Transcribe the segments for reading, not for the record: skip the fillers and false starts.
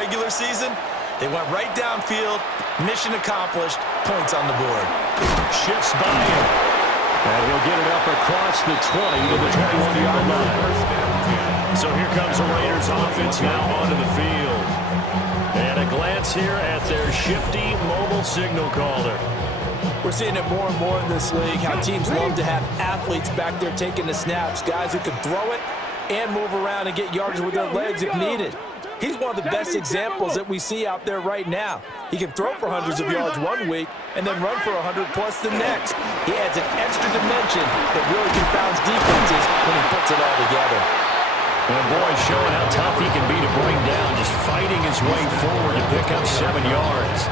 regular season, they went right downfield, mission accomplished, points on the board. Shifts by him. And he'll get it up across the 20 to the 21-yard line. So here comes the Raiders offense now onto the field. And a glance here at their shifty mobile signal caller. We're seeing it more and more in this league, how teams love to have athletes back there taking the snaps, guys who can throw it and move around and get yardage with their legs if needed. He's one of the best examples that we see out there right now. He can throw for hundreds of yards one week and then run for 100+ the next. He adds an extra dimension that really confounds defenses when he puts it all together. And boy, showing how tough he can be to bring down, just fighting his way forward to pick up 7 yards.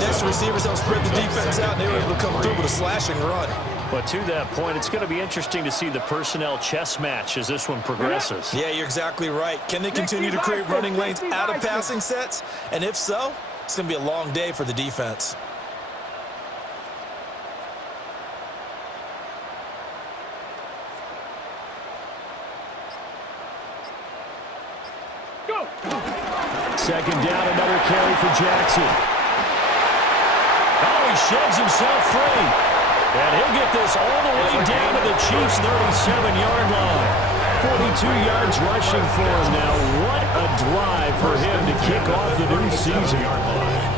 Next, receivers help spread the defense out, and they were able to come through with a slashing run. But to that point, it's going to be interesting to see the personnel chess match as this one progresses. Yeah, you're exactly right. Can they continue to create running lanes out of passing sets? And if so, it's going to be a long day for the defense. Second down, another carry for Jackson. Oh, he sheds himself free. And he'll get this all the way down to the Chiefs' 37-yard line. 42 yards rushing for him now. What a drive for him to kick off the new season.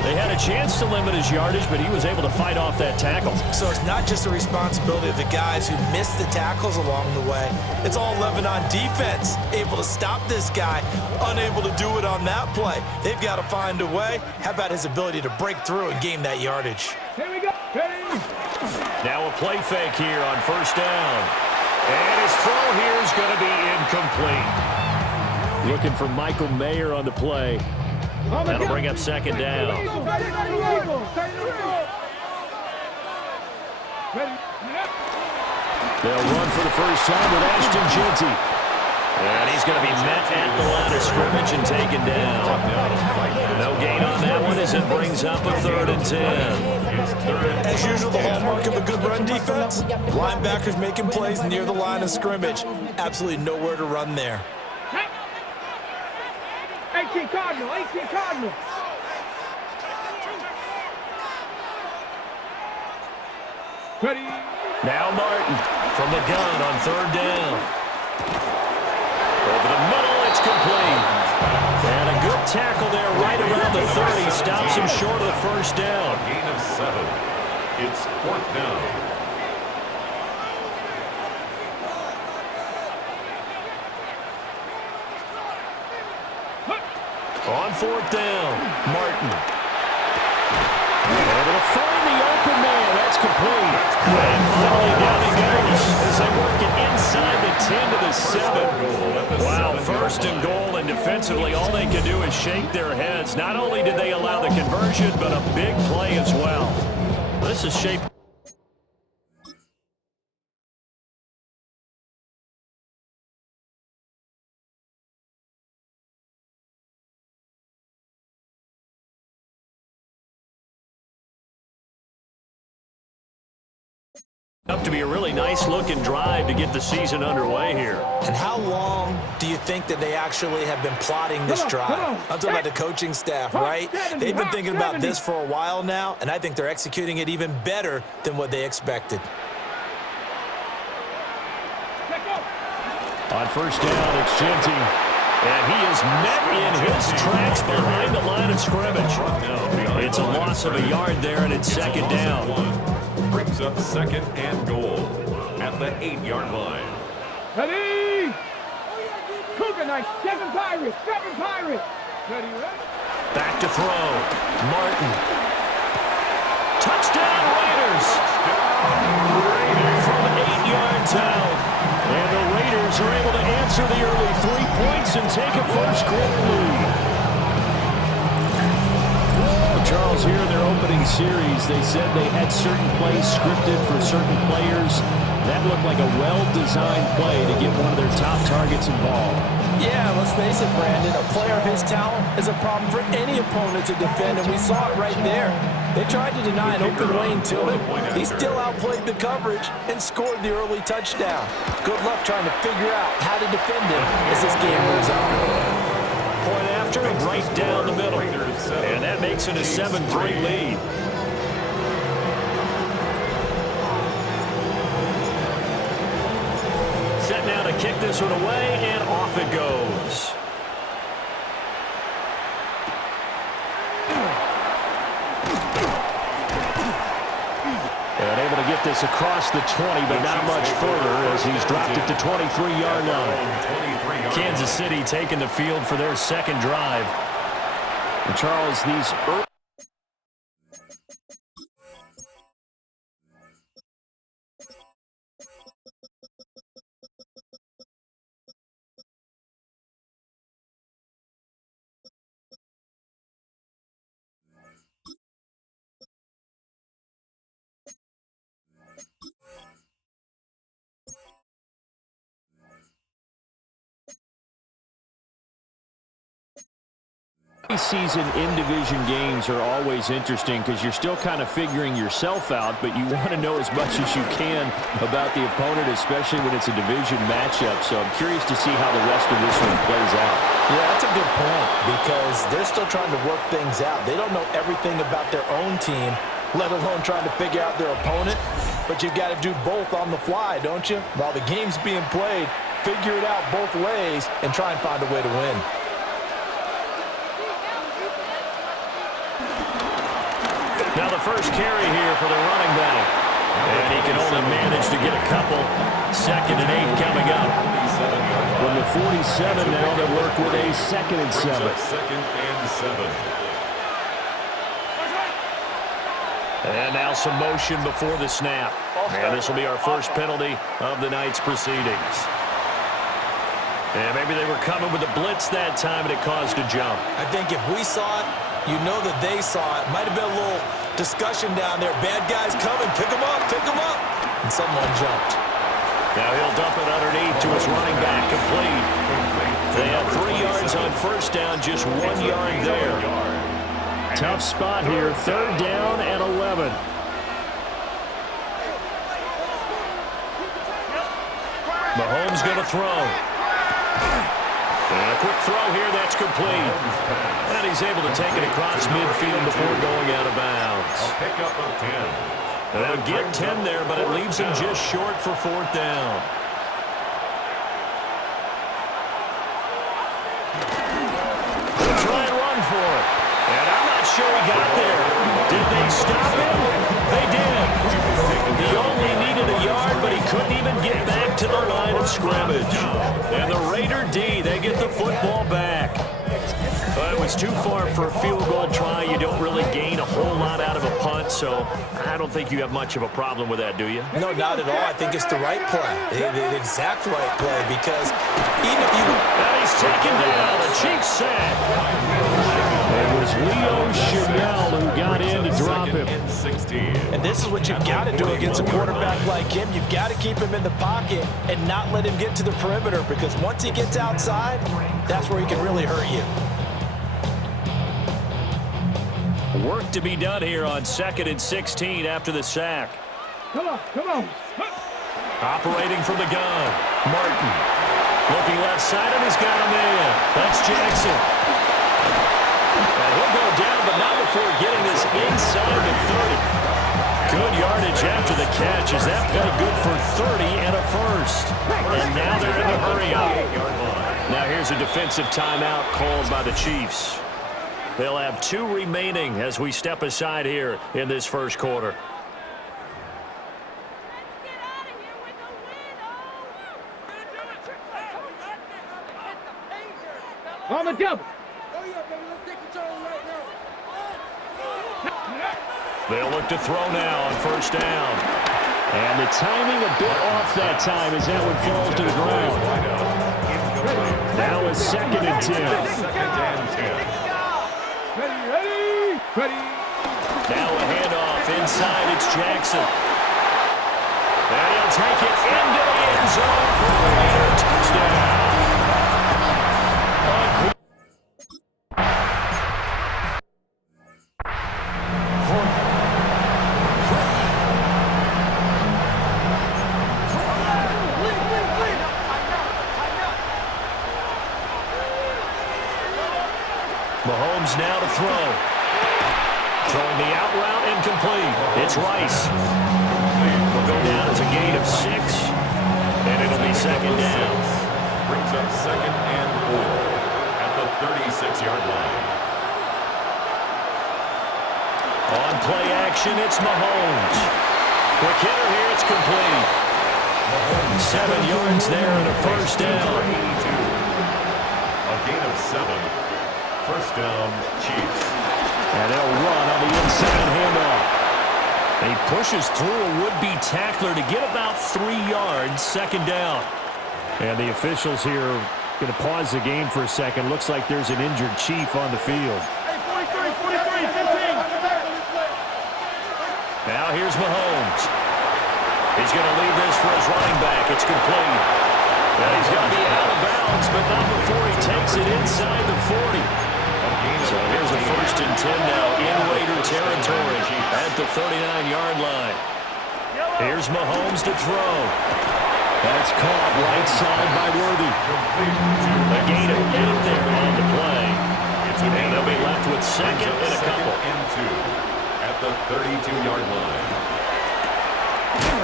They had a chance to limit his yardage, but he was able to fight off that tackle. So it's not just the responsibility of the guys who missed the tackles along the way. It's all 11 on defense, able to stop this guy, unable to do it on that play. They've got to find a way. How about his ability to break through and gain that yardage? Here we go. Ready? Now a play fake here on first down. And his throw here is going to be incomplete. Looking for Michael Mayer on the play. That'll bring up second down. They'll run for the first time with Ashton Jeanty. And he's going to be met at the line of scrimmage and taken down. No gain on that one as it brings up a 3rd and 10. As usual, the hallmark of a good run defense, linebackers making plays near the line of scrimmage. Absolutely nowhere to run there. 18 Cardinal, 18 Cardinal. Ready? Now Martin from the gun on 3rd down. Over the middle, it's complete. And a good tackle there right around the 30. Stops him short of the first down. Gain of 7. It's 4th down. On 4th down, Martin. Able to find the open man. That's complete. And finally down he goes as they work it inside the 10 to the 7. Wow, 1st and goal, and defensively all they can do is shake their heads. Not only did they allow the conversion, but a big play as well. This is shaped up to be a really nice-looking drive to get the season underway here. And how long do you think that they actually have been plotting this drive? I'm talking about the coaching staff, right? They've been thinking about this for a while now, and I think they're executing it even better than what they expected. On first down, it's Jeanty. And he is met in his tracks behind the line of scrimmage. It's a loss of a yard there, and it's 2nd down. Brings up 2nd and goal at the 8-yard line. Ready? Cougar Knights, 7 Pirates, 7 Pirates. Ready, ready? Back to throw. Martin. Touchdown, Raiders. From 8 yards out. And the Raiders are able to answer the early 3 points and take a first-quarter lead. Charles, here in their opening series, they said they had certain plays scripted for certain players. That looked like a well-designed play to get one of their top targets involved. Yeah, let's face it, Brandon. A player of his talent is a problem for any opponent to defend, and we saw it right there. They tried to deny an open lane to him. He still outplayed the coverage and scored the early touchdown. Good luck trying to figure out how to defend him as this game moves on. point after, right down the middle. And that makes it a 7-3 lead. Set now to kick this one away, and off it goes. And able to get this across the 20, but not much further as he's dropped it to 23-yard line. Kansas City taking the field for their second drive. And Charles, these early season in division games are always interesting because you're still kind of figuring yourself out, but you want to know as much as you can about the opponent, especially when it's a division matchup. So I'm curious to see how the rest of this one plays out. Yeah, that's a good point because they're still trying to work things out. They don't know everything about their own team, let alone trying to figure out their opponent. But you've got to do both on the fly, don't you? While the game's being played, figure it out both ways and try and find a way to win. Now the first carry here for the running back. And he can only manage to get a couple. 2nd and 8 coming up. From the 47 now, they work with a 2nd and 7. 2nd and 7. And now some motion before the snap. And this will be our first penalty of the night's proceedings. And maybe they were coming with a blitz that time and it caused a jump. I think if we saw it, you know that they saw it. Might have been a little discussion down there. Bad guys coming. Pick them up. Pick them up. And someone jumped. Now he'll dump it underneath to his running back. Complete. They have 3 yards on first down. Just 1 yard there. Tough spot here. 3rd down and 11. Mahomes going to throw. And a quick throw here, that's complete. And he's able to take it across midfield before going out of bounds. A pickup of 10. They'll get 10 there, but it leaves him just short for 4th down. They'll try and run for it. And I'm not sure he got there. Did they stop him? They did. He only needed a yard, but he couldn't even get back to the line of scrimmage. And the Raider D, they get the football back. It was too far for a field goal try. You don't really gain a whole lot out of a punt, so I don't think you have much of a problem with that, do you? No, not at all. I think it's the right play, the exact right play, because even if you... And he's taken down. The Chiefs sack. It was Leo Chanel who got in to drop him. And this is what you've got to do against a quarterback like him. You've got to keep him in the pocket and not let him get to the perimeter, because once he gets outside, that's where he can really hurt you. Work to be done here on 2nd and 16 after the sack. Come on, come on. Operating from the gun. Martin. Looking left side, and he's got a man. That's Jackson. And he'll go down, but not before getting this inside the 30. Good yardage after the catch. Is that play good for 30 and a first? And now they're in the hurry-up. Now here's a defensive timeout called by the Chiefs. They'll have 2 remaining as we step aside here in this first quarter. On the double. They'll look to throw now on first down. And the timing a bit off that time as that one falls to the ground. Now a 2nd and 10. 2nd and 10. Ready. Now a handoff inside. It's Jackson. And he'll take it into the end zone for a Raider touchdown. Mahomes now to throw. Throwing the out route incomplete. It's Rice. Will go down as a gain of 6. And it'll be second down. Brings up second and 4 at the 36-yard line. On play action, it's Mahomes. Quick hitter here, it's complete. 7 yards there and a first down. A gain of 7. First down, Chiefs. And they'll run on the inside handoff. He pushes through a would-be tackler to get about 3 yards, second down. And the officials here going to pause the game for a second. Looks like there's an injured Chief on the field. Hey, 43, 15. Now here's Mahomes. He's going to leave this for his running back. It's complete. And he's going to be out of bounds, but not before he takes it inside the 40. So here's a first and 10 now in Raider territory at the 39-yard line. Here's Mahomes to throw. That's caught right side by Worthy. A gain of 8 there on the play. And they'll be left with second and a couple. And 2 at the 32-yard line.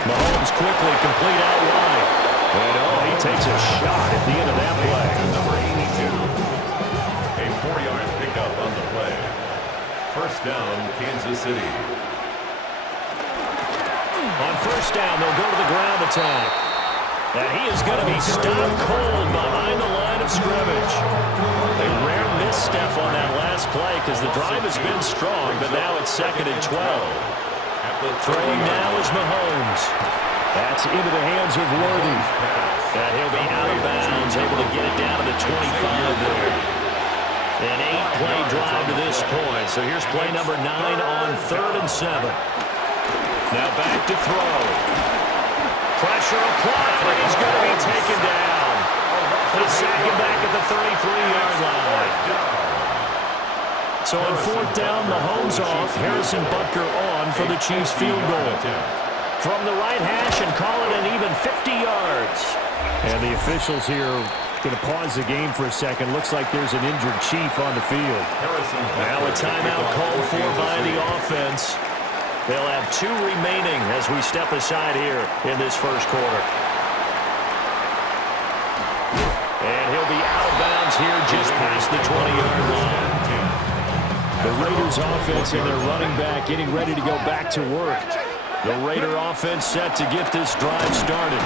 Mahomes quickly complete out wide. And he takes a shot at the end of that play. Number 82. A 4-yard pickup on the play. First down, Kansas City. On first down, they'll go to the ground attack. And he is going to be stopped cold behind the line of scrimmage. A rare misstep on that last play because the drive has been strong, but now it's second and 12. Throwing now is Mahomes. That's into the hands of Worthy. And he'll be out of bounds, able to get it down to the 25 there. An 8-play drive to this point. So here's play number 9 on 3rd and 7. Now back to throw. Pressure applied, and he's going to be taken down. They sack him back at the 33-yard line. So on 4th down, Mahomes off, Harrison Butker on for the Chiefs field goal. From the right hash and call it an even 50 yards. And the officials here going to pause the game for a second. Looks like there's an injured Chief on the field. Now a timeout called for by the offense. They'll have 2 remaining as we step aside here in this first quarter. And he'll be out of bounds here just past the 20-yard line. The Raiders offense and their running back getting ready to go back to work. The Raider offense set to get this drive started.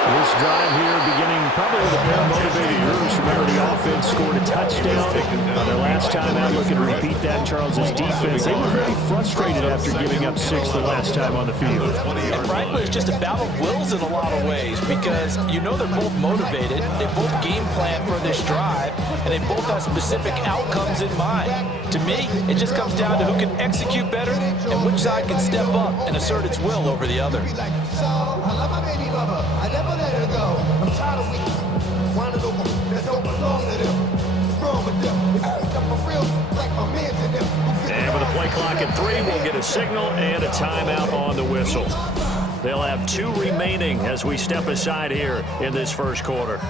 This drive here beginning probably with a pair of motivated groups. Remember, the offense scored a touchdown on their last time out. Looking to repeat that. Charles's defense, they were very frustrated after giving up 6 the last time on the field. And frankly, it's just a battle of wills in a lot of ways because you know they're both motivated. They both game plan for this drive, and they both have specific outcomes in mind. To me, it just comes down to who can execute better and which side can step up and assert its will over the other. And with a play clock at 3, we'll get a signal and a timeout on the whistle. They'll have 2 remaining as we step aside here in this first quarter.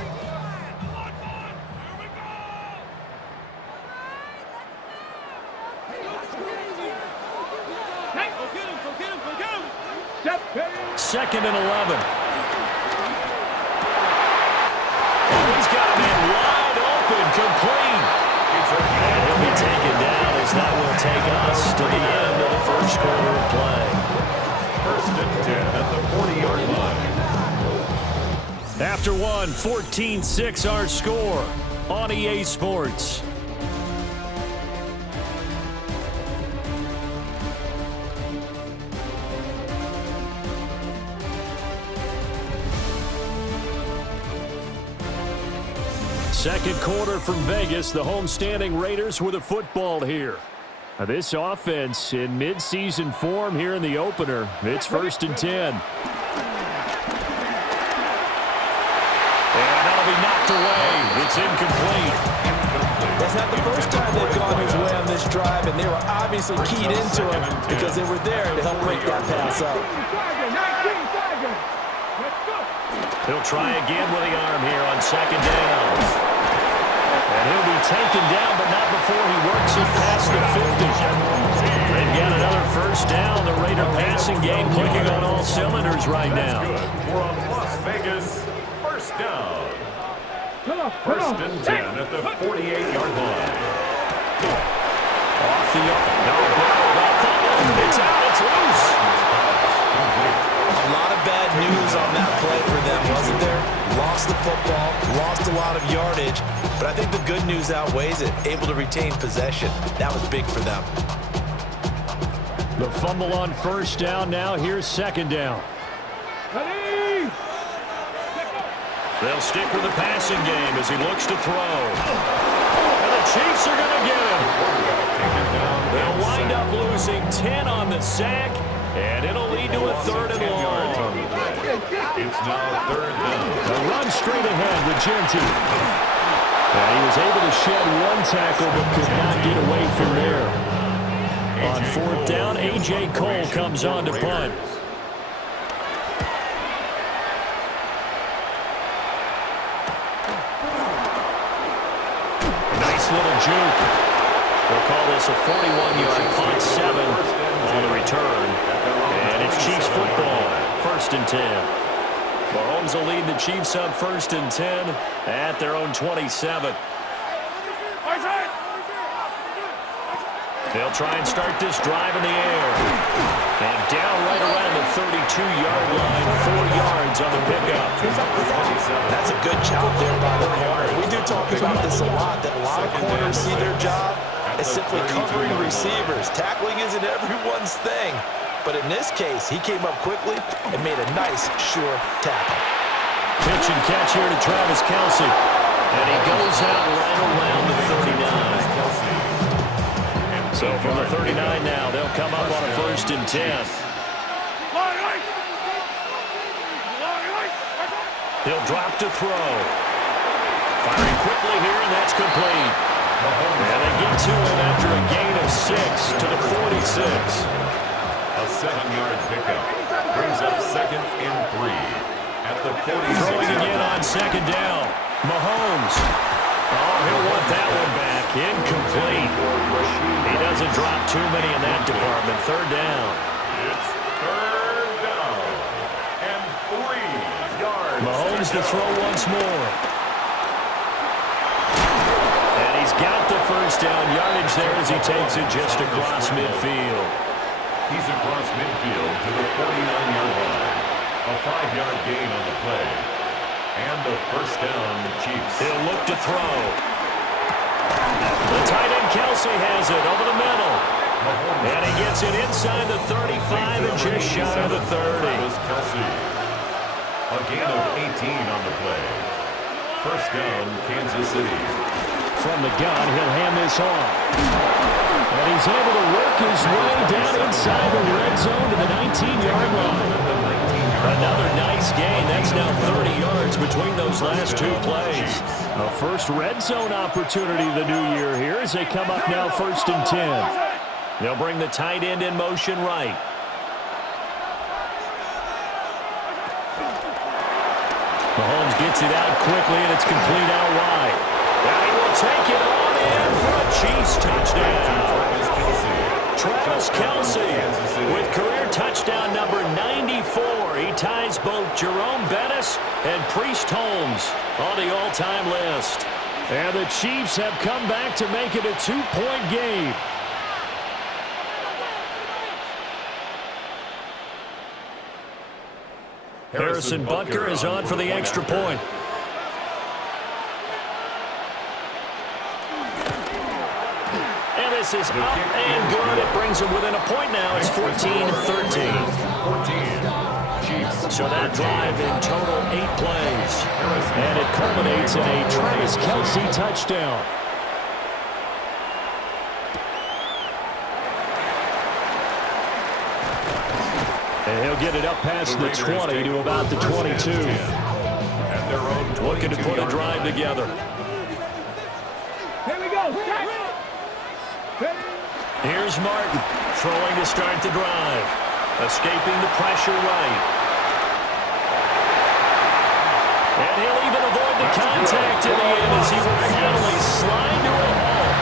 Second and 11. He's got a man wide open, complete. And he'll be taken down as that will take us to the end of the first quarter of play. First and 10 at the 40-yard line. After one, 14-6 our score on EA Sports. Second quarter from Vegas, the homestanding Raiders with a football here. Now this offense in midseason form here in the opener. It's 1st and 10. And that'll be knocked away. It's incomplete. That's not the first time they've gone his way on this drive, and they were obviously keyed into it because they were there to help break that pass up. He'll try again with the arm here on second down. And he'll be taken down, but not before he works it past the 50. They've got another first down. The Raider passing game clicking on all cylinders right now. Good for a Las Vegas first down. First and 10 at the 48-yard line. Off the up. No, it's out. It's loose. A lot of bad news on that play for them, wasn't there? Lost the football, lost a lot of yardage, but I think the good news outweighs it. Able to retain possession. That was big for them. The fumble on first down now. Here's second down. They'll stick with the passing game as he looks to throw. And the Chiefs are going to get him. They'll wind up losing 10 on the sack, and it'll lead to a third and long. It's now third down. A run straight ahead with Genti. He was able to shed one tackle but could not get away from there. On fourth down, A.J. Cole comes on to punt. Nice little juke. We'll call this a 41-yard punt, 7 on the return. And it's Chiefs football, first and 10. Mahomes will lead the Chiefs on first and 10 at their own 27. They'll try and start this drive in the air. And down right around the 32-yard line, 4 yards on the pickup. That's a good job there by the corner. We do talk about this a lot, that a lot of corners see their job as simply covering receivers. Tackling isn't everyone's thing. But in this case, he came up quickly and made a nice, sure tackle. Pitch and catch here to Travis Kelce. And he goes out right around the 39. So from the 39 now, they'll come up on a first and 10. He'll drop to throw. Firing quickly here, and that's complete. And they get to him after a gain of 6 to the 46. A 7-yard pickup brings up second and 3 at the 46. Throwing again on second down. Mahomes. Oh, he'll want that one back. Incomplete. He doesn't drop too many in that department. Third down. It's third down and 3 yards. Mahomes to throw once more. And he's got the first down yardage there as he takes it just across midfield. He's across midfield to the 49-yard line. A 5-yard gain on the play. And the first down, Chiefs. He'll look to throw. The tight end Kelce has it over the middle. And he gets it inside the 35 and just shy of the 30. Kelce. A gain of 18 on the play. First down, Kansas City. From the gun, he'll hand this off. And he's able to work his way down inside the red zone to the 19-yard line. Another nice gain. That's now 30 yards between those last 2 plays. A first red zone opportunity the new year here as they come up now first and 10. They'll bring the tight end in motion right. Mahomes gets it out quickly, and it's complete out wide. And he will take it on in for a Chiefs touchdown. Travis Kelce with career touchdown number 94. He ties both Jerome Bettis and Priest Holmes on the all-time list. And the Chiefs have come back to make it a 2-point game. Harrison Butker is on for the extra point. And this is up and good. It brings them within a point now. It's 14-13. So that drive in total 8 plays. And it culminates in a Travis Kelce touchdown. And he'll get it up past the 20 to about the 22. Looking to put a drive together. Here we go. Here's Martin throwing to start the drive. Escaping the pressure right. And he'll even avoid the contact in the end as he will finally slide to a halt.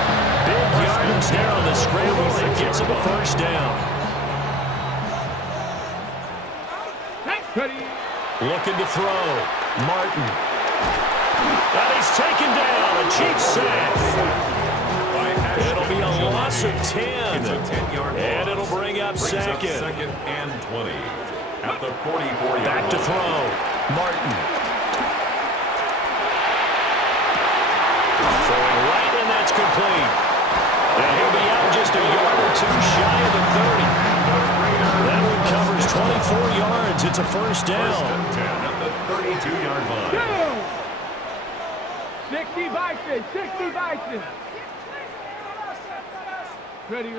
Big yardage there on the scramble. It gets him a first down. Looking to throw. Martin. And he's taken down. A Chiefs sack. It'll be a loss of 10. It's a 10-yard loss. And it'll bring up second. Second and 20 at the 44-yard line. Back to throw. Martin. Throwing right, and that's complete. And he'll be out just a yard or two shy of the 30. That one covers 24 yards. It's a first down. First and 10 at the 32-yard line. 60 Bison, 60 Bison. Ready?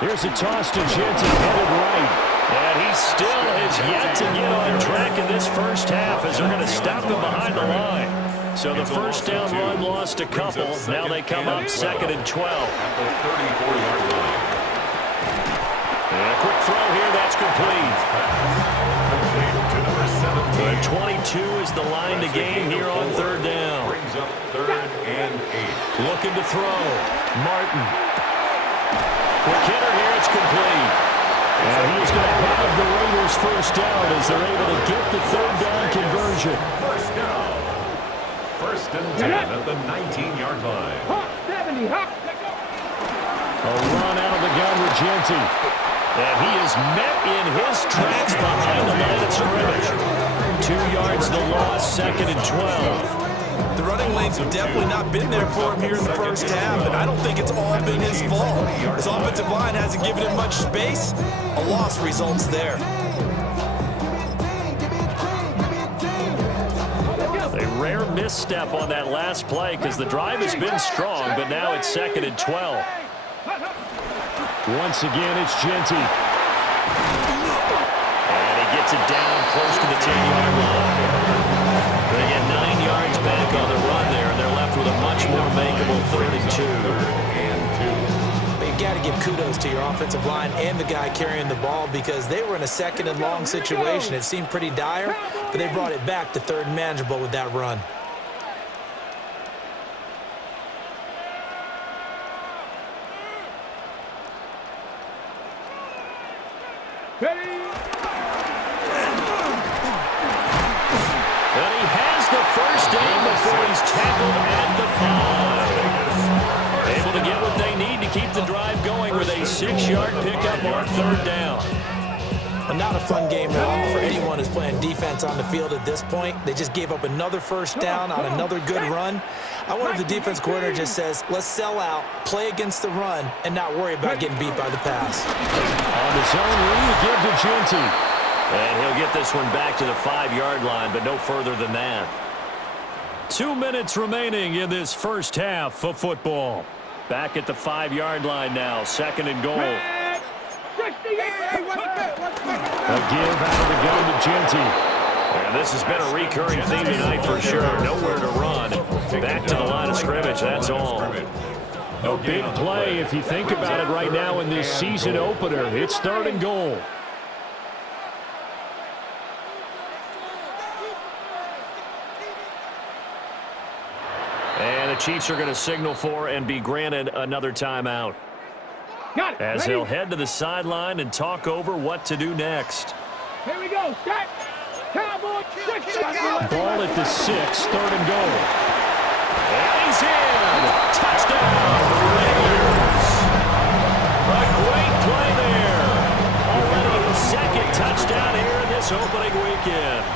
Here's a toss to Jensen, headed right. And he still has yet to get on track in this first half as they're going to stop him behind the line. So the first down run lost a couple. Now they come up second and 12. At the 34-yard line. And a quick throw here, that's complete. To number 17. 22 is the line to gain here on third down. Brings up third and 8. Looking to throw. Martin. Quick hitter here, it's complete. And he's going to have the Raiders first down as they're able to get the third down conversion. First down. First and 10 at the 19-yard line. Hawk 70, Hawk. A run out of the gun with Jensen. And he is met in his tracks behind the line of scrimmage. 2 yards the loss, second and 12. The running lanes have definitely not been there for him here in the first half, and I don't think it's all been his fault. His offensive line hasn't given him much space. A loss results there. A rare misstep on that last play because the drive has been strong, but now it's second and 12. Once again, it's Jensen. And he gets it down close to the 10-yard line. They get 9 yards back on the run there, and they're left with a much more makeable 32. You got to give kudos to your offensive line and the guy carrying the ball because they were in a second and long situation. It seemed pretty dire, but they brought it back to third and manageable with that run. Ready? And he has the first down before he's tackled at the 5. Able to get what they need to keep the drive going with a 6-yard pickup on third down. Well, not a fun game at all for anyone who's playing defense on the field at this point. They just gave up another first down on another good run. I wonder if the defense coordinator just says, let's sell out, play against the run, and not worry about getting beat by the pass. On his own read, give to Jensen. And he'll get this one back to the 5-yard line, but no further than that. 2 minutes remaining in this first half of football. Back at the 5-yard line now, second and goal. A give out of the gun to Jensen. And this has been a recurring theme tonight for sure. Nowhere to run. Back to the line of scrimmage, that's all. A big play if you think about it right now in this season opener. It's third and goal. And the Chiefs are going to signal for and be granted another timeout. As he'll head to the sideline and talk over what to do next. Here we go. Set. Cowboy. Ball at the 6, third and goal. And he's in. Touchdown, Raiders. A great play there. Already his second touchdown here in this opening weekend.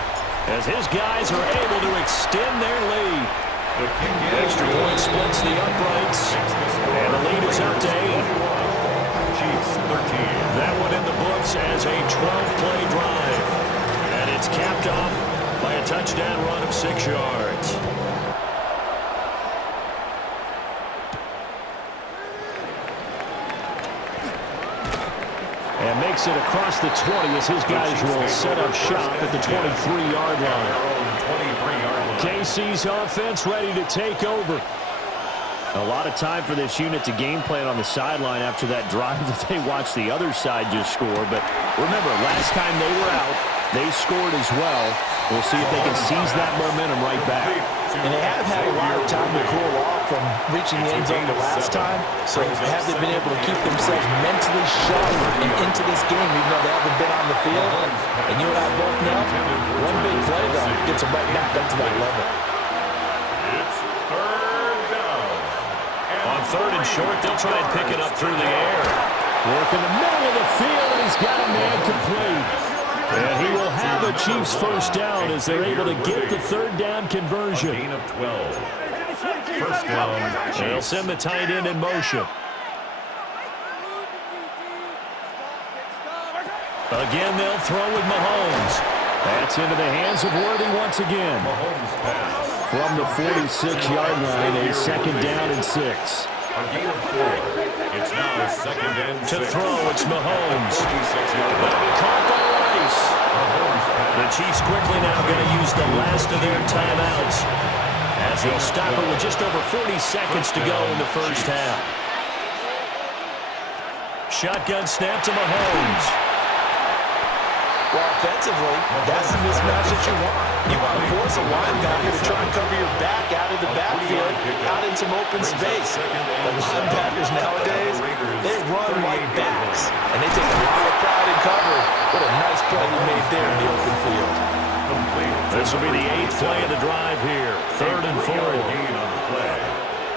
As his guys are able to extend their lead. Extra point splits the uprights. And the lead is up to 8. Chiefs 13. That one in the books as a 12-play drive. And it's capped off by a touchdown run of 6 yards. And makes it across the 20 as his guys will set up shop at the 23-yard line. KC's offense ready to take over. A lot of time for this unit to game plan on the sideline after that drive that they watched the other side just score. But remember, last time they were out, They scored as well. We'll see if they can seize that momentum right back. And they have had a lot of time to cool off from reaching the end zone the last time. So have they been able to keep themselves mentally sharp and into this game, even though they haven't been on the field? And you and I both know, one big play, though, gets them right back up to that level. It's third down. On third and short, they'll try and pick it up through the air. Work in the middle of the field, and he's got a man complete. And he will have a Chiefs first down as they're able to get the third down conversion. Gain of 12. First down. They'll send the tight end in motion. Again, they'll throw with Mahomes. That's into the hands of Worthy once again. Mahomes pass. From the 46-yard line, a second down and 6. A gain of 4. It's now a second and 6. To throw, it's Mahomes. 46-yard That'll be caught by Rice. The Chiefs quickly now going to use the last of their timeouts as they'll stop it with just over 40 seconds to go in the first half. Shotgun snap to Mahomes. Well, offensively, that's the mismatch that you want. You want to force a linebacker to try and cover your back out of the backfield, out in some open space. The linebackers nowadays, they run like backs, and they take a lot of pride in covering. What a nice play he made there in the open field. This will be the 8th play of the drive here. Third and 4. Gain on the play.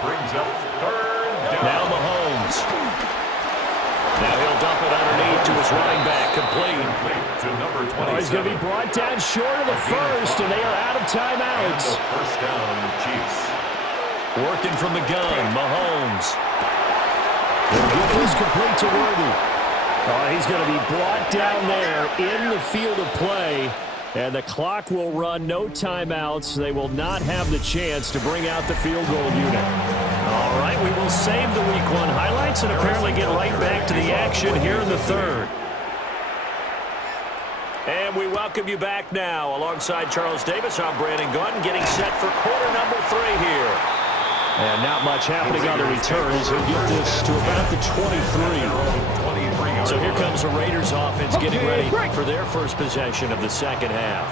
Brings up third down. Now Mahomes. Now he'll dump it underneath to his running back. Complete. To number 27. He's going to be brought down short of the first, and they are out of timeouts. First down, Chiefs. Working from the gun, Mahomes. They'll get this complete to Worthy. He's going to be brought down there in the field of play, and the clock will run. No timeouts. They will not have the chance to bring out the field goal unit. All right, we will save the Week 1 highlights and apparently get right back to the action here in the third. And we welcome you back now. Alongside Charles Davis, I'm Brandon Gordon, getting set for quarter number 3 here. And not much happening on the return as he'll get this to about the 23. So here comes the Raiders offense getting ready for their first possession of the second half.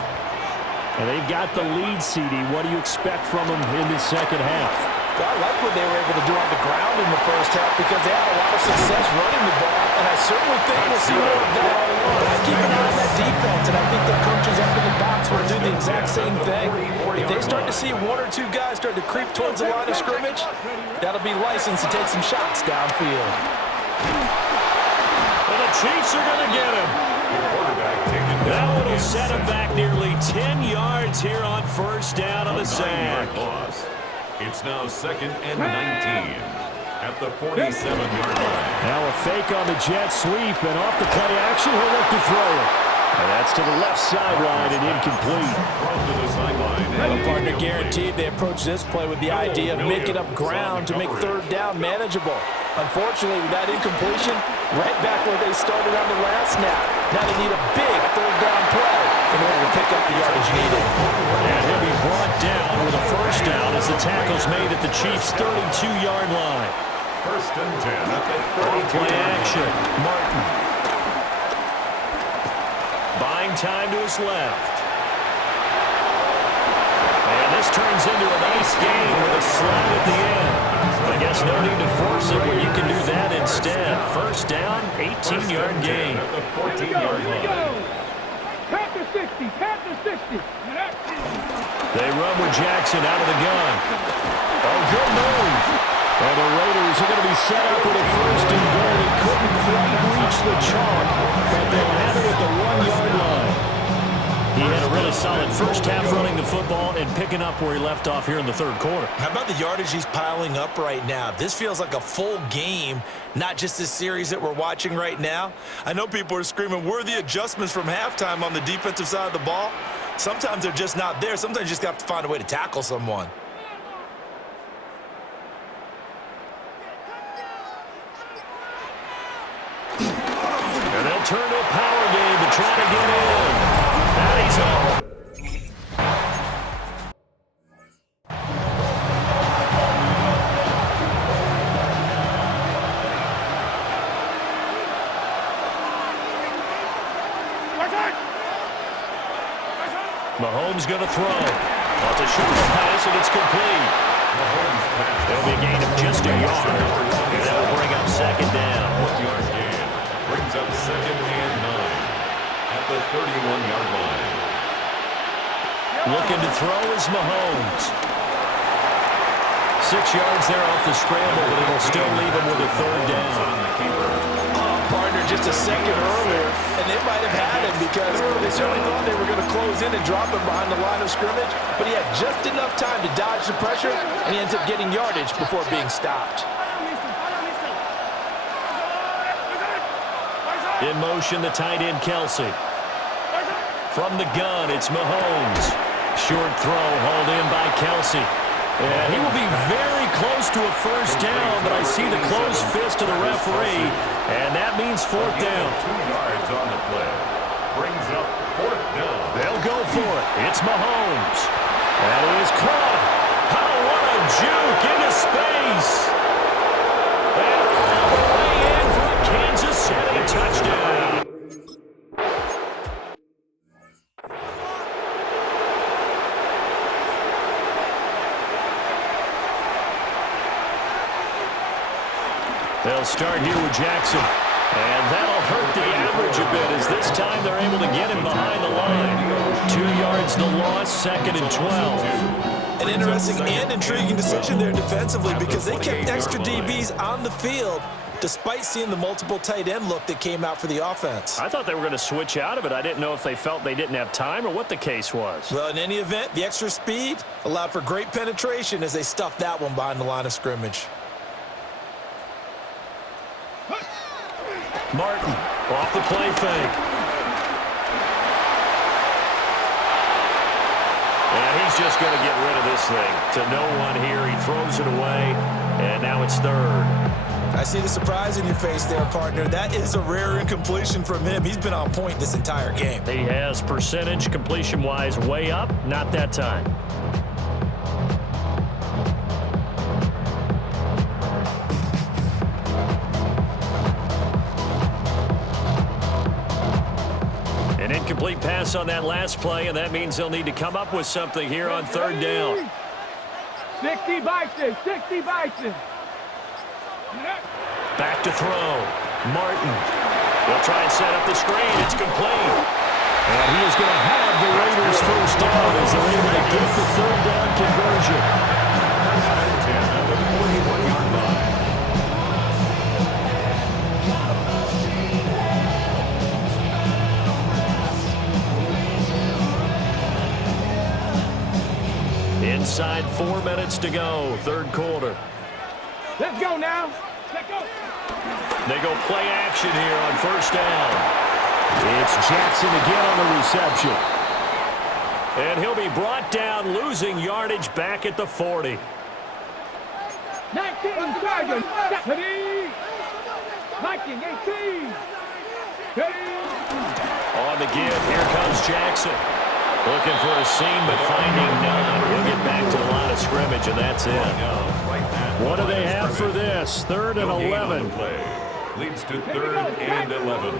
And they've got the lead, CD. What do you expect from them in the second half? I like what they were able to do on the ground in the first half because they had a lot of success running the ball, and I certainly think we'll see more of that. But I keep an eye on that defense, and I think their coaches up in the box will do the exact same thing. If they start to see 1 or 2 guys start to creep towards the line of scrimmage, that'll be licensed to take some shots downfield. And the Chiefs are going to get him. That one will set him back nearly 10 yards here on first down on the sack. It's now second and 19 at the 47-yard line. Now a fake on the jet sweep, and off the play action, he'll look to throw it. And that's to the left sideline and incomplete. From to the sideline. Well, partner, guaranteed they approach this play with the idea of making up ground to make third down manageable. Unfortunately, with that incompletion, right back where they started on the last snap. Now they need a big third down play in order to pick up the yardage needed. And he'll be brought down with a first down as the tackle's made at the Chiefs' 32-yard line. First and 10 at the 32. Play action. Martin. Buying time to his left. And this turns into a nice game with a slide at the end. I guess no need to force it when you can do that instead. First down, 18-yard gain. At the 14-yard line. Panther 60, Panther 60. They run with Jackson out of the gun. Oh, good move. And the Raiders are going to be set up with a first and goal. He couldn't quite reach the chalk, but they'll have it at the 1-yard line. He had a really solid first half running the football and picking up where he left off here in the third quarter. How about the yardage he's piling up right now? This feels like a full game, not just this series that we're watching right now. I know people are screaming, where are the adjustments from halftime on the defensive side of the ball? Sometimes they're just not there. Sometimes you just have to find a way to tackle someone. And they'll turn to a power game to try to get in. And he's open. Mahomes going to throw. Wants a short pass, and it's complete. There'll be a gain of just a yard. And that will bring up second down. 1-yard gain brings up second and 9 at the 31-yard line. Looking to throw is Mahomes. 6 yards there off the scramble, but it'll still leave him with a third down. Partner just a second earlier, and they might have had him because they certainly thought they were going to close in and drop him behind the line of scrimmage, but he had just enough time to dodge the pressure, and he ends up getting yardage before being stopped. In motion, the tight end, Kelsey. From the gun, it's Mahomes. Short throw, hauled in by Kelsey. And he will be very close to a first down, but I see the closed fist of the referee, and that means fourth down. 2 yards on the play. Brings up fourth down. They'll go for it. It's Mahomes. That is caught. Oh, what a juke into space. And all the way in for a Kansas City touchdown. They'll start here with Jackson. And that'll hurt the average a bit as this time they're able to get him behind the line. 2 yards the loss, second and 12. An interesting and intriguing decision there defensively because they kept extra DBs on the field despite seeing the multiple tight end look that came out for the offense. I thought they were going to switch out of it. I didn't know if they felt they didn't have time or what the case was. Well, in any event, the extra speed allowed for great penetration as they stuffed that one behind the line of scrimmage. Martin off the play fake. And he's just going to get rid of this thing. To no one here. He throws it away, and now it's third. I see the surprise in your face there, partner. That is a rare incompletion from him. He's been on point this entire game. He has percentage completion-wise way up. Not that time. An incomplete pass on that last play, and that means they'll need to come up with something here on third down. 60 Bison, 60 Bison. Back to throw. Martin. They'll try and set up the screen. It's complete. And he is going to have the Raiders first down as they're able to get the third down conversion. Inside 4 minutes to go, third quarter. Let's go now. Let's go. They go play action here on first down. It's Jackson again on the reception. And he'll be brought down, losing yardage back at the 40. 19 Sergeant. 19, 18. On the give, here comes Jackson. Looking for a seam, but finding none. He'll get back to the line of scrimmage, and that's it. What do they have for this? Third and 11. Leads to third and 11.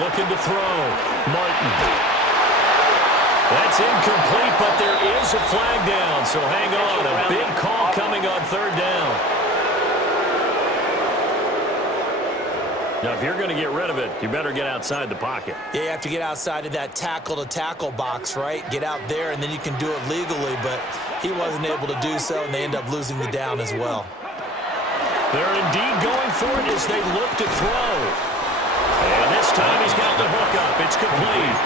Looking to throw. Martin. That's incomplete, but there is a flag down, so hang on. A big call coming on third down. Now, if you're going to get rid of it, you better get outside the pocket. Yeah, you have to get outside of that tackle-to-tackle box, right? Get out there, and then you can do it legally, but he wasn't able to do so, and they end up losing the down as well. They're indeed going for it as they look to throw. And this time he's got the hook up. It's complete.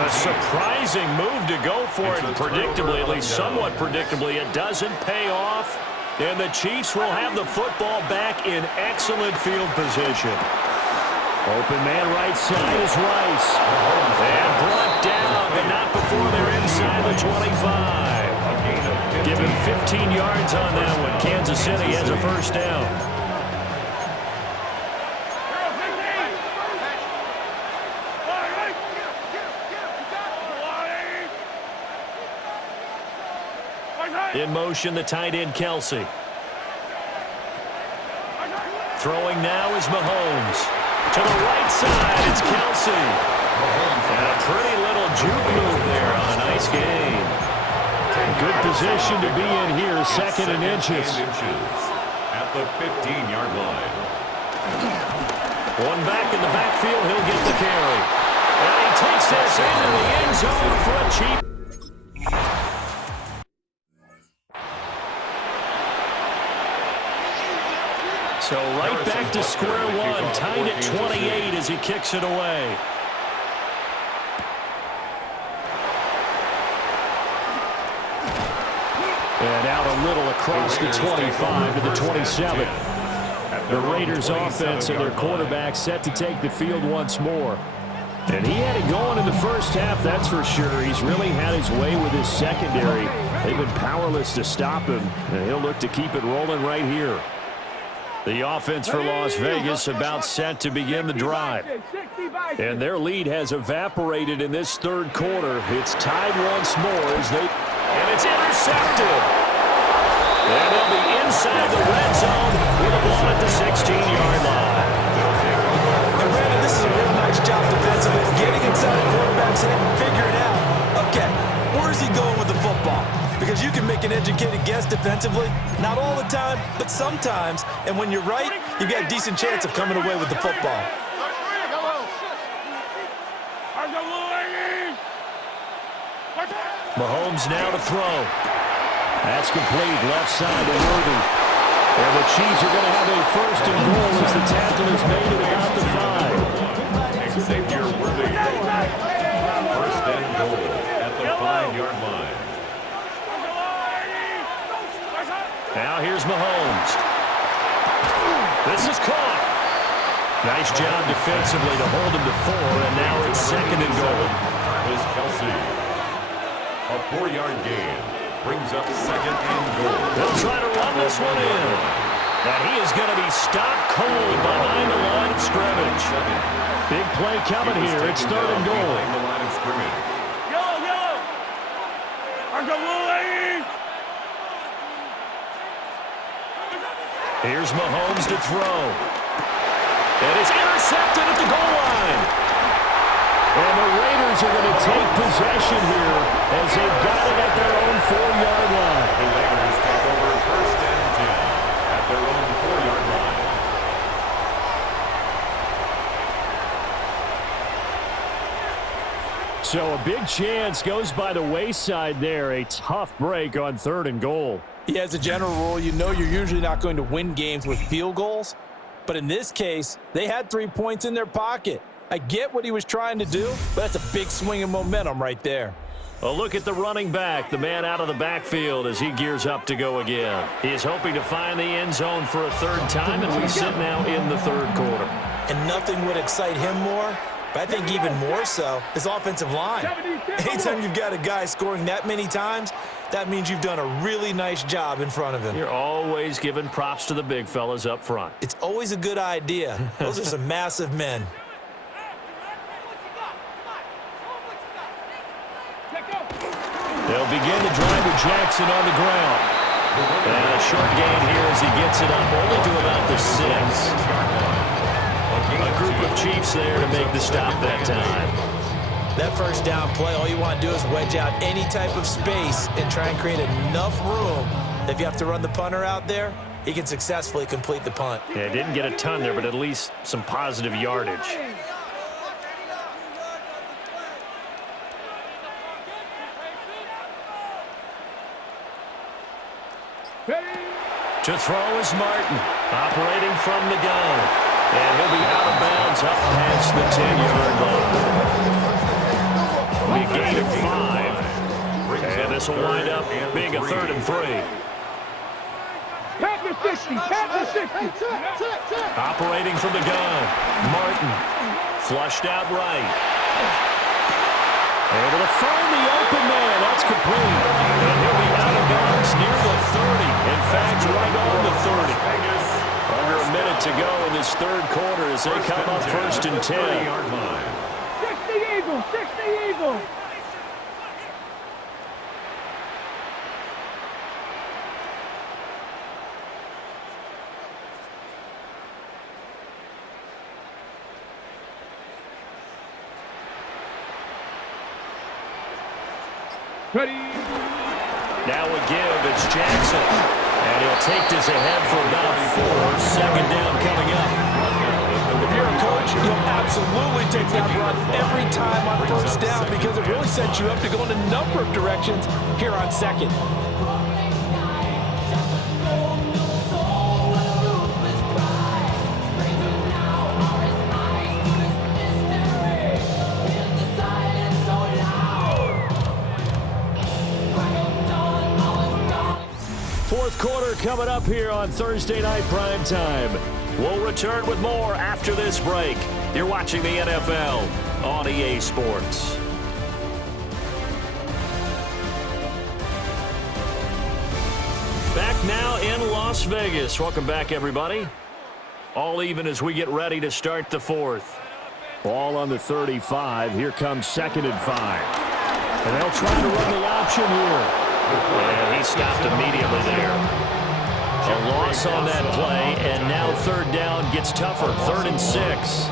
A surprising move to go for it, predictably, at least somewhat predictably. It doesn't pay off. And the Chiefs will have the football back in excellent field position. Open man right side is Rice. And brought down, but not before they're inside the 25. Give him 15 yards on that one. Kansas City has a first down. In motion, the tight end, Kelsey. Throwing now is Mahomes. To the right side, it's Kelsey. And a pretty little juke move there on a nice gain. Good position to be in here, second and inches. At the 15-yard line. One back in the backfield, he'll get the carry. And he takes this into the end zone for a cheap. So right back to square one, tied at 28 as he kicks it away. And out a little across the 25 to the 27. The Raiders offense and their quarterback set to take the field once more. And he had it going in the first half, that's for sure. He's really had his way with his secondary. They've been powerless to stop him, and he'll look to keep it rolling right here. The offense for Las Vegas about set to begin the drive. And their lead has evaporated in this third quarter. It's tied once more as they... And it's intercepted. And they'll be inside the red zone with a ball at the 16-yard line. And Brandon, this is a real nice job defensively, getting inside the quarterback's head and figuring out, okay, where is he going with the football? Because you can make an educated guess defensively, not all the time, but sometimes. And when you're right, you've got a decent chance of coming away with the football. Mahomes now to throw. That's complete, left side to Worthy. And the Chiefs are going to have a first and goal as the tackle is made at about the 5. Xavier Worthy. First and goal at the 5-yard line. Now here's Mahomes. This is caught. Nice job defensively to hold him to 4, and now it's second and goal. Is Kelsey. A 4-yard gain brings up second and goal. They'll try to run this one in. And he is going to be stopped cold behind the line of scrimmage. Big play coming here. It's third and goal. Behind the line of scrimmage. Here's Mahomes to throw. And it's intercepted at the goal line. And the Raiders are going to take possession here as they've got it at their own 4-yard line. The Raiders take over first and 10 at their own 4-yard line. So a big chance goes by the wayside there. A tough break on third and goal. Yeah, as a general rule, you know you're usually not going to win games with field goals. But in this case, they had 3 points in their pocket. I get what he was trying to do, but that's a big swing of momentum right there. A look at the running back, the man out of the backfield as he gears up to go again. He is hoping to find the end zone for a third time, and we sit now in the third quarter. And nothing would excite him more, but I think even more so, his offensive line. Anytime you've got a guy scoring that many times, that means you've done a really nice job in front of him. You're always giving props to the big fellas up front. It's always a good idea. Those are some massive men. They'll begin the drive with Jackson on the ground. And a short gain here as he gets it up only to about the 6. A group of Chiefs there to make the stop that time. That first down play, all you want to do is wedge out any type of space and try and create enough room. If you have to run the punter out there, he can successfully complete the punt. Yeah, didn't get a ton there, but at least some positive yardage. To throw is Martin, operating from the gun. And he'll be out of bounds up past the 10-yard line. Be a gain of 5. And this will wind up being a 3rd and 3. Pat the 60, pat the 60. Operating from the gun, Martin, flushed out right. Able to find the open man. That's complete. And he'll be out of bounds near the 30. In fact, right on the 30. Under a minute to go in this third quarter as they come up first and 10. 60 Eagles, 60 Eagles. Ready. Now a give. It's Jackson. And he'll take this ahead for about 4. Second down coming up. If you're a coach, you'll absolutely take that run every time on first down because it really sets you up to go in a number of directions here on second. Fourth quarter coming up here on Thursday Night Prime Time. We'll return with more after this break. You're watching the NFL on EA Sports. Back now in Las Vegas. Welcome back, everybody. All even as we get ready to start the fourth. Ball on the 35. Here comes 2nd and 5. And they'll try to run the option here. And he stopped immediately there. A loss on that play, and now third down gets tougher. 3rd and 6.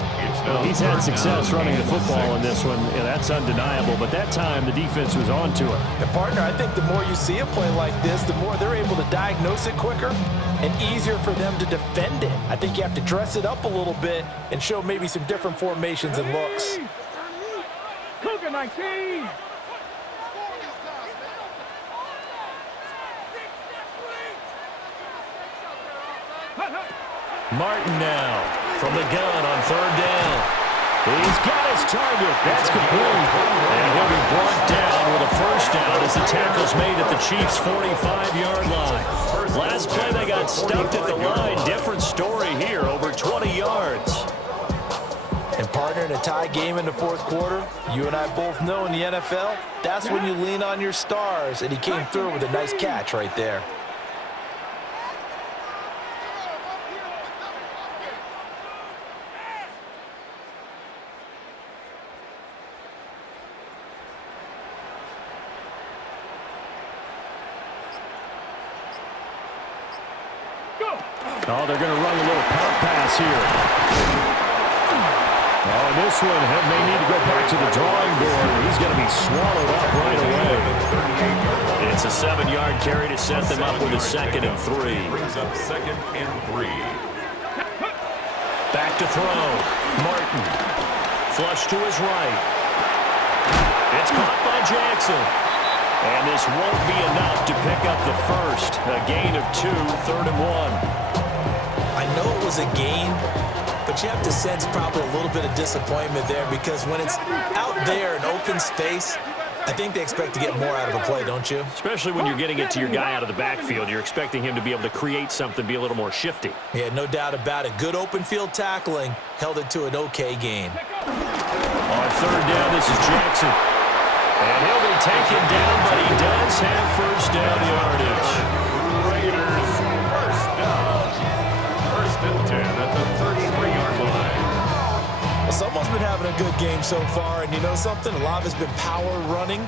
Well, he's had success running the football in this one, and that's undeniable. But that time, the defense was on to it. And, partner, I think the more you see a play like this, the more they're able to diagnose it quicker and easier for them to defend it. I think you have to dress it up a little bit and show maybe some different formations and looks. Cougar 19. Martin now from the gun on 3rd down. He's got his target. That's complete. And he'll be brought down with a first down as the tackle's made at the Chiefs' 45-yard line. Last play they got stuffed at the line. Different story here, over 20 yards. And, partner, in a tie game in the fourth quarter, you and I both know in the NFL, that's when you lean on your stars. And he came through with a nice catch right there. Oh, they're going to run a little pump pass here. Oh, and this one may need to go back to the drawing board. He's going to be swallowed up right away. It's a 7-yard carry to set them up with a 2nd and 3. Brings up 2nd and 3. Back to throw. Martin. Flush to his right. It's caught by Jackson. And this won't be enough to pick up the first. A gain of 2, 3rd and 1. I know it was a gain, but you have to sense probably a little bit of disappointment there because when it's out there in open space, I think they expect to get more out of a play, don't you? Especially when you're getting it to your guy out of the backfield. You're expecting him to be able to create something, be a little more shifty. Yeah, no doubt about it. Good open field tackling held it to an okay gain. On 3rd down, this is Jackson. And he'll be taken down, but he does have first down yardage. Raiders first down. 1st and 10 at the 33-yard line. Well, someone's been having a good game so far, and you know something? A lot of it's been power running.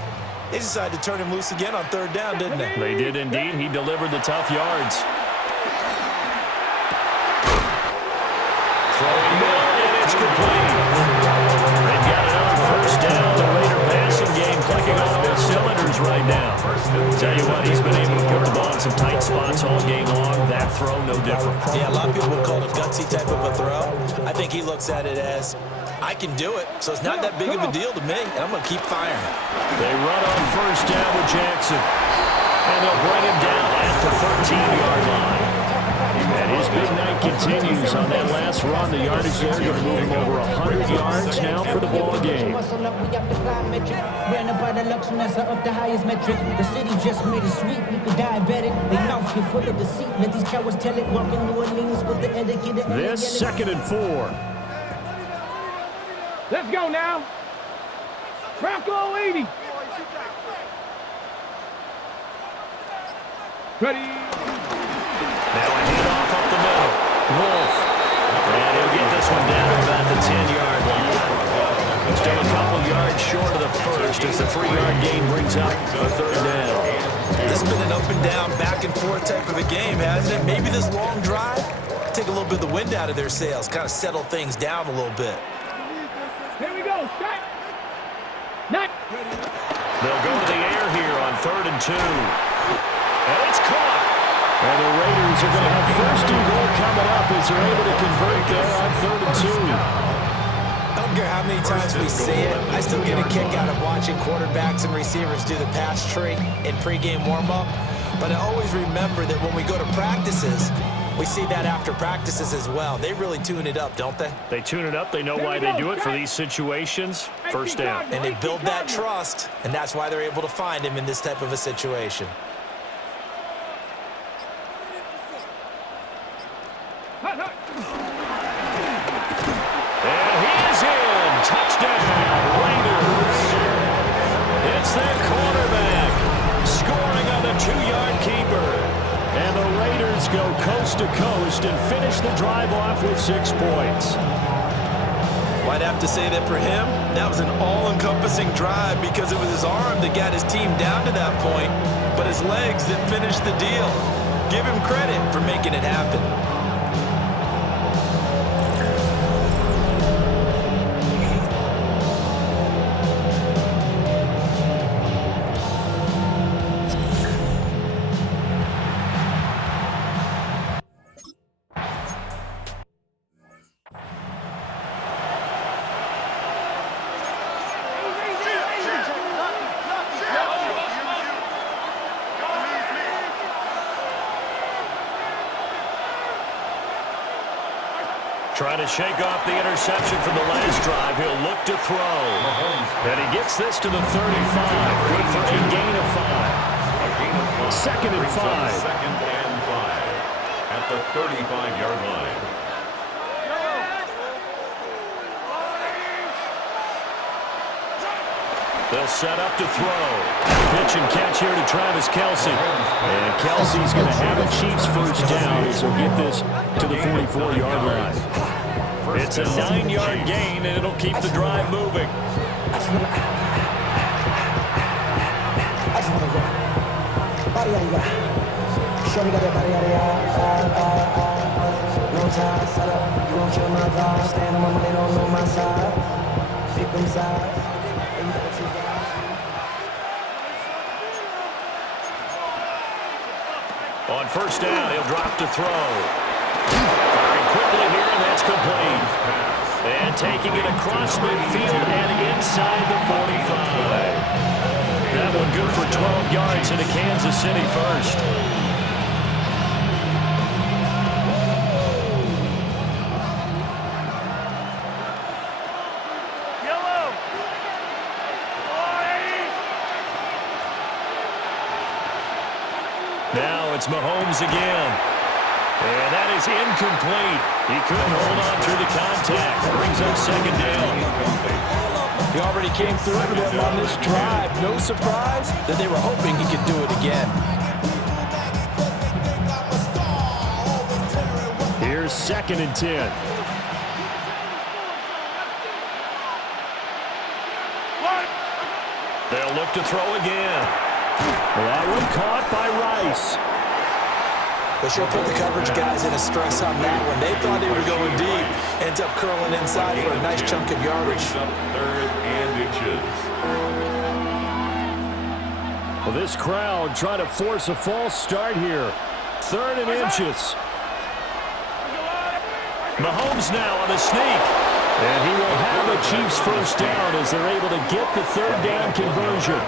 They decided to turn him loose again on 3rd down, didn't they? They did indeed. He delivered the tough yards. Throwing middle, and it's complete. They've got another first down. The Raider passing game clicking on all cylinders right now. Tell you what, he's been able to put the ball in some tight spots all game long. That throw, no different. Yeah, a lot of people would call it a gutsy type of a throw. I think he looks at it as, I can do it, so it's not that big of a deal to me, and I'm going to keep firing. They run on first down with Jackson. And they'll bring him down at the 13-yard line. And his big night continues on that last run. The yardage there going to move him over 100 yards now for the ball game. Ran up by the Luxembourg up the highest metric. The city just made it sweet. People diabetic. They mouth get full of deceit. Let these cowards tell it. Walking New Orleans with the etiquette. This 2nd and 4. Let's go now. Bronco 80. Ready. Now a handoff up the middle. Wolf. And he'll get this one down to about the 10-yard line. Still a couple yards short of the first as the 3-yard gain brings up a 3rd down. This has been an up and down, back and forth type of a game, hasn't it? Maybe this long drive take a little bit of the wind out of their sails, kind of settle things down a little bit. Here we go. Shot. Not. The They'll go to the air here on 3rd and 2. And it's caught. And the Raiders are going to have 1st and goal coming up as they're able to convert there on 3rd and 2. I don't care how many times we see it. I still get a kick out of watching quarterbacks and receivers do the pass tree in pregame warm-up. But I always remember that when we go to practices, we see that after practices as well. They really tune it up, don't they? They tune it up. They know why they do it for these situations. 1st down. And they build that trust, and that's why they're able to find him in this type of a situation. And he is in. Touchdown, Raiders. It's that quarterback scoring on the 2-yard keeper. And the Raiders go coast to coast and finish the drive off with 6 points. Well, I'd have to say that for him, that was an all-encompassing drive because it was his arm that got his team down to that point, but his legs that finished the deal. Give him credit for making it happen. Trying to shake off the interception from the last drive. He'll look to throw. And he gets this to the 35. Good for a gain of 5. 2nd and 5. 2nd and 5 at the 35-yard line. They'll set up to throw. Pitch and catch here to Travis Kelce. And Kelce's going to have a Chiefs 1st down as he'll get this to the 44-yard line. It's a 9-yard gain, and it'll keep the drive moving. On 1st down, he'll drop to throw. Firing quickly here, and that's complete. And taking it across midfield and inside the 45. That one good for 12 yards into Kansas City 1st. Now it's Mahomes again. And that is incomplete. He couldn't hold on through the contact. Brings up 2nd down. He already came through for them on this drive. No surprise that they were hoping he could do it again. Here's 2nd and 10. They'll look to throw again. Well, that one caught by Rice. They sure put the coverage guys in a stress on that one. They thought they were going deep. Ends up curling inside for a nice chunk of yardage. 3rd and inches. Well, this crowd trying to force a false start here. 3rd and inches. Mahomes now on the sneak. And he will have the Chiefs 1st down as they're able to get the 3rd down conversion.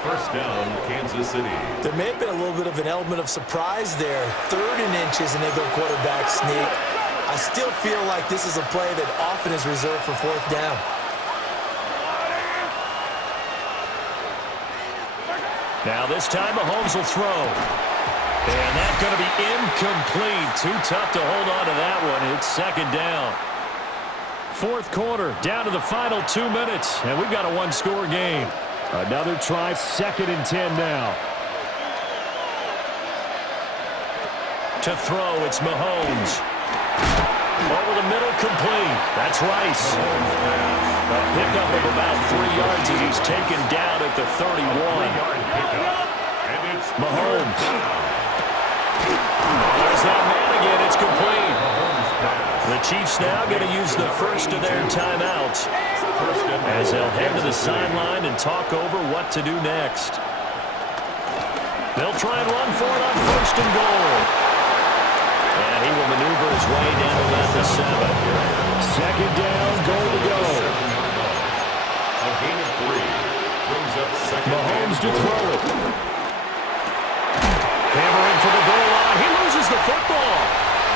1st down, Kansas City. There may have been a little bit of an element of surprise there. 3rd and inches, and they go quarterback sneak. I still feel like this is a play that often is reserved for 4th down. Now this time Mahomes will throw. And that's going to be incomplete. Too tough to hold on to that one. It's 2nd down. 4th quarter, down to the final 2 minutes, and we've got a 1-score game. Another try, 2nd and 10 now. To throw, it's Mahomes. Over the middle, complete. That's Rice. A pickup of about 3 yards as he's taken down at the 31. Mahomes. There's that man again. It's complete. The Chiefs now going to use the first of their timeouts. as they'll head to the sideline and talk over what to do next. They'll try and run for it on first and goal. And he will maneuver his way down to about the 7. Second down, goal to go. A gain of 3 brings up second. Mahomes to throw it. Hammering for the goal line. He loses the football.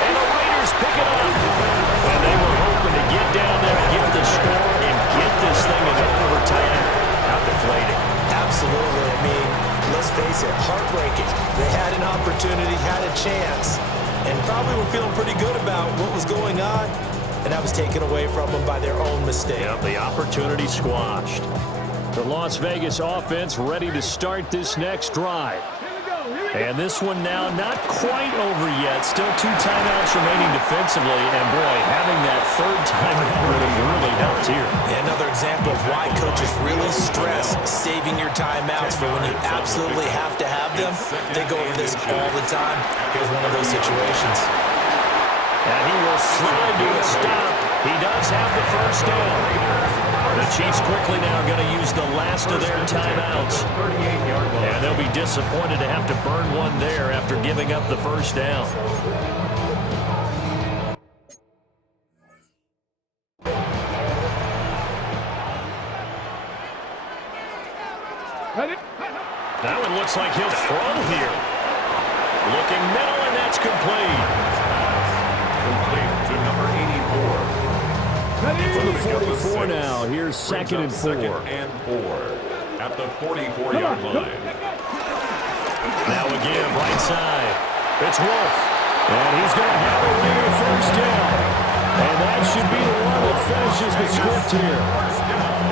And the Raiders pick it up. And they were hoping to get down there, get the score, and get this thing into overtime. How deflating. Absolutely. I mean, let's face it, heartbreaking. They had an opportunity, had a chance, and probably were feeling pretty good about what was going on, and that was taken away from them by their own mistake. Yep, the opportunity squashed. The Las Vegas offense ready to start this next drive. And this one now not quite over yet. Still 2 timeouts remaining defensively. And, boy, having that third timeout would have really helped here. Yeah, another example of why coaches really stress saving your timeouts for when you absolutely have to have them. They go over this all the time. Here's one of those situations. And he will slide to a stop. He does have the first down. The Chiefs quickly now going to use the last of their timeouts. And they'll be disappointed to have to burn one there after giving up the first down. That one looks like he'll throw here. Looking middle, and that's complete. Complete to number 84. From the 44 now, here's second and 4. At the 44-yard line. Now again, right side. It's Wolf. And he's going to have a real first down. And that should be the one that finishes the script here.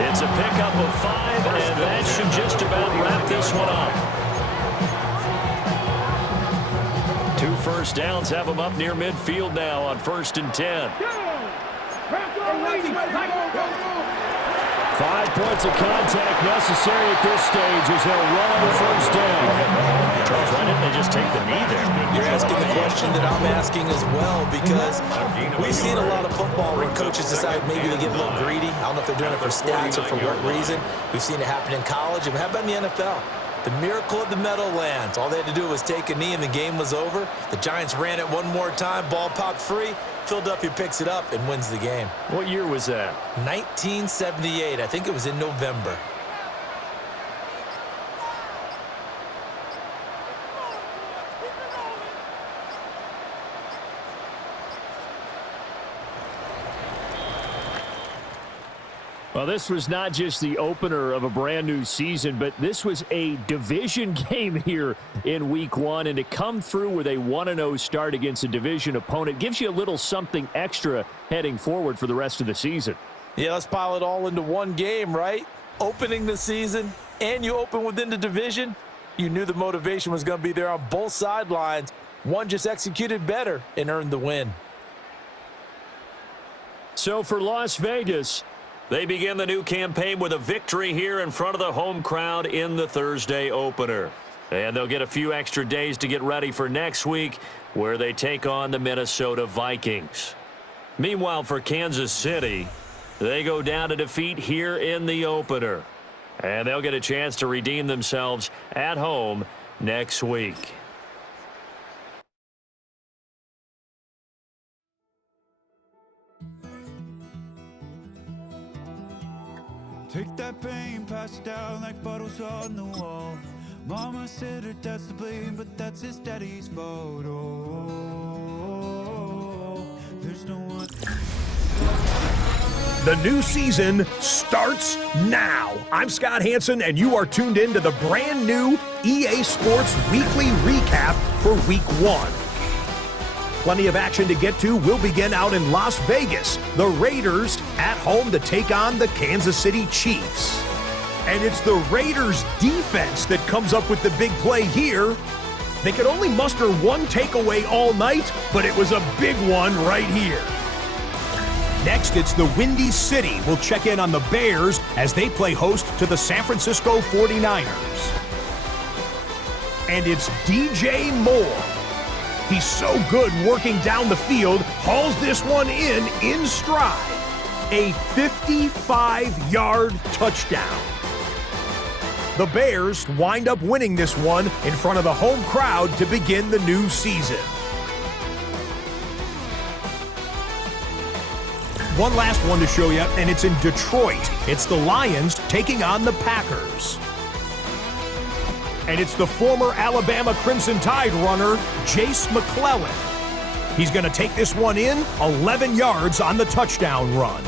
It's a pickup of 5, and that should just about wrap this one up. 2 first downs have them up near midfield now on 1st and 10. 5 points of contact necessary at this stage as they'll run on first down. Charles, why didn't they just take the knee there? You're asking the question that I'm asking as well, because we've seen a lot of football where coaches decide maybe they get a little greedy. I don't know if they're doing it for stats or for what reason. We've seen it happen in college, and how about in the NFL? The miracle of the Meadowlands. All they had to do was take a knee and the game was over. The Giants ran it one more time. Ball popped free. Philadelphia picks it up and wins the game. What year was that? 1978. I think it was in November. Well, this was not just the opener of a brand new season, but this was a division game here in week 1. And to come through with a 1-0 start against a division opponent gives you a little something extra heading forward for the rest of the season. Yeah, let's pile it all into one game, right? Opening the season, and you open within the division. You knew the motivation was going to be there on both sidelines. One just executed better and earned the win. So for Las Vegas, they begin the new campaign with a victory here in front of the home crowd in the Thursday opener. And they'll get a few extra days to get ready for next week, where they take on the Minnesota Vikings. Meanwhile, for Kansas City, they go down to defeat here in the opener. And they'll get a chance to redeem themselves at home next week. Take that pain, pass it down like bottles on the wall. Mama said her dad's to blame, but that's his daddy's fault. Oh, there's no one. The new season starts now. I'm Scott Hansen, and you are tuned in to the brand new EA Sports Weekly Recap for Week 1. Plenty of action to get to. We'll begin out in Las Vegas. The Raiders at home to take on the Kansas City Chiefs. And it's the Raiders' defense that comes up with the big play here. They could only muster one takeaway all night, but it was a big one right here. Next, it's the Windy City. We'll check in on the Bears as they play host to the San Francisco 49ers. And it's DJ Moore. He's so good working down the field, hauls this one in stride. A 55-yard touchdown. The Bears wind up winning this one in front of the home crowd to begin the new season. One last one to show you, and it's in Detroit. It's the Lions taking on the Packers. And it's the former Alabama Crimson Tide runner, Jace McClellan. He's going to take this one in, 11 yards on the touchdown run.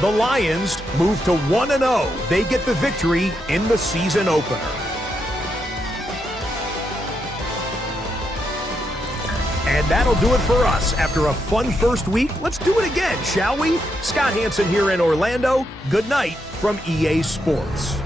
The Lions move to 1-0. They get the victory in the season opener. And that'll do it for us. After a fun first week, let's do it again, shall we? Scott Hansen here in Orlando. Good night from EA Sports.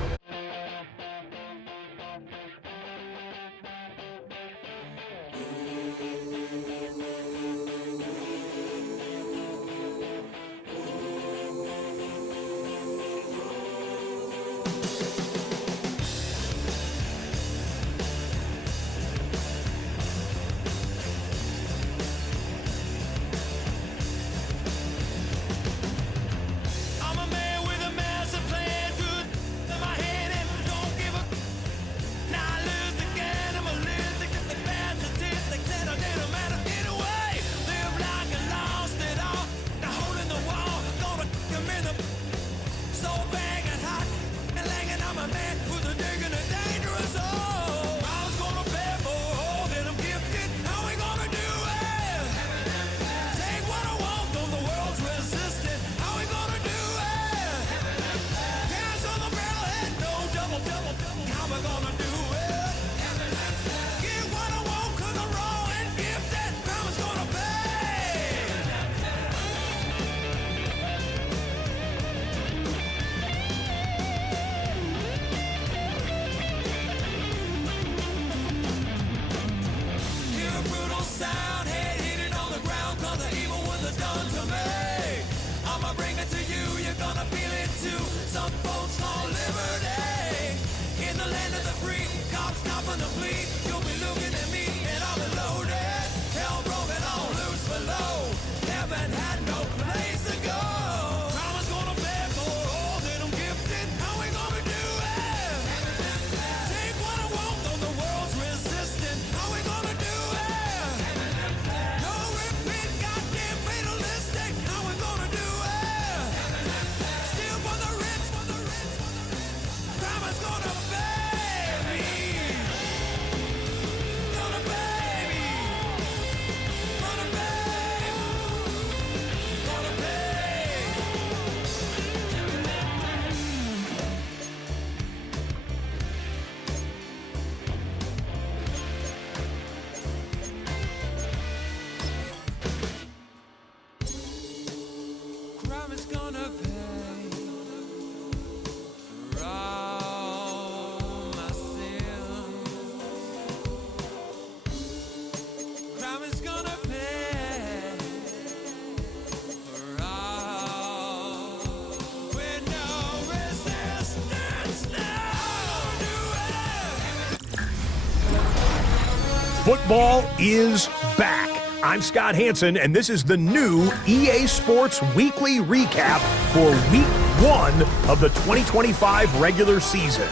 Football is back. I'm Scott Hansen, and this is the new EA Sports Weekly Recap for Week 1 of the 2025 regular season.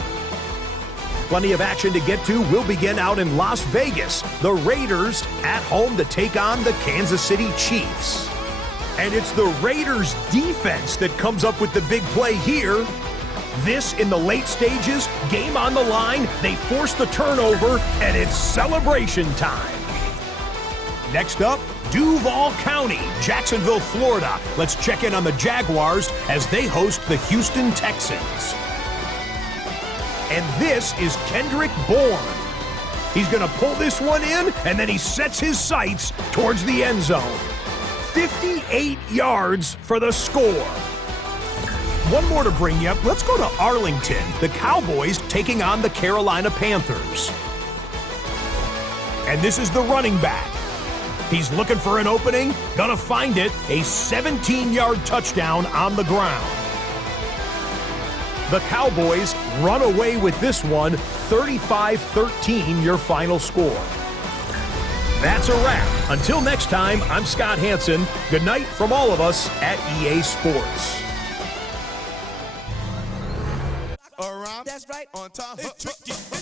Plenty of action to get to. We'll begin out in Las Vegas. The Raiders at home to take on the Kansas City Chiefs. And it's the Raiders' defense that comes up with the big play here. This in the late stages, game on the line, they force the turnover, and it's celebration time. Next up, Duval County, Jacksonville, Florida. Let's check in on the Jaguars as they host the Houston Texans. And this is Kendrick Bourne. He's going to pull this one in, and then he sets his sights towards the end zone. 58 yards for the score. One more to bring you up. Let's go to Arlington. The Cowboys taking on the Carolina Panthers. And this is the running back. He's looking for an opening, gonna find it, a 17-yard touchdown on the ground. The Cowboys run away with this one, 35-13 your final score. That's a wrap. Until next time, I'm Scott Hansen. Good night from all of us at EA Sports. Around, that's right, on time. It's tricky.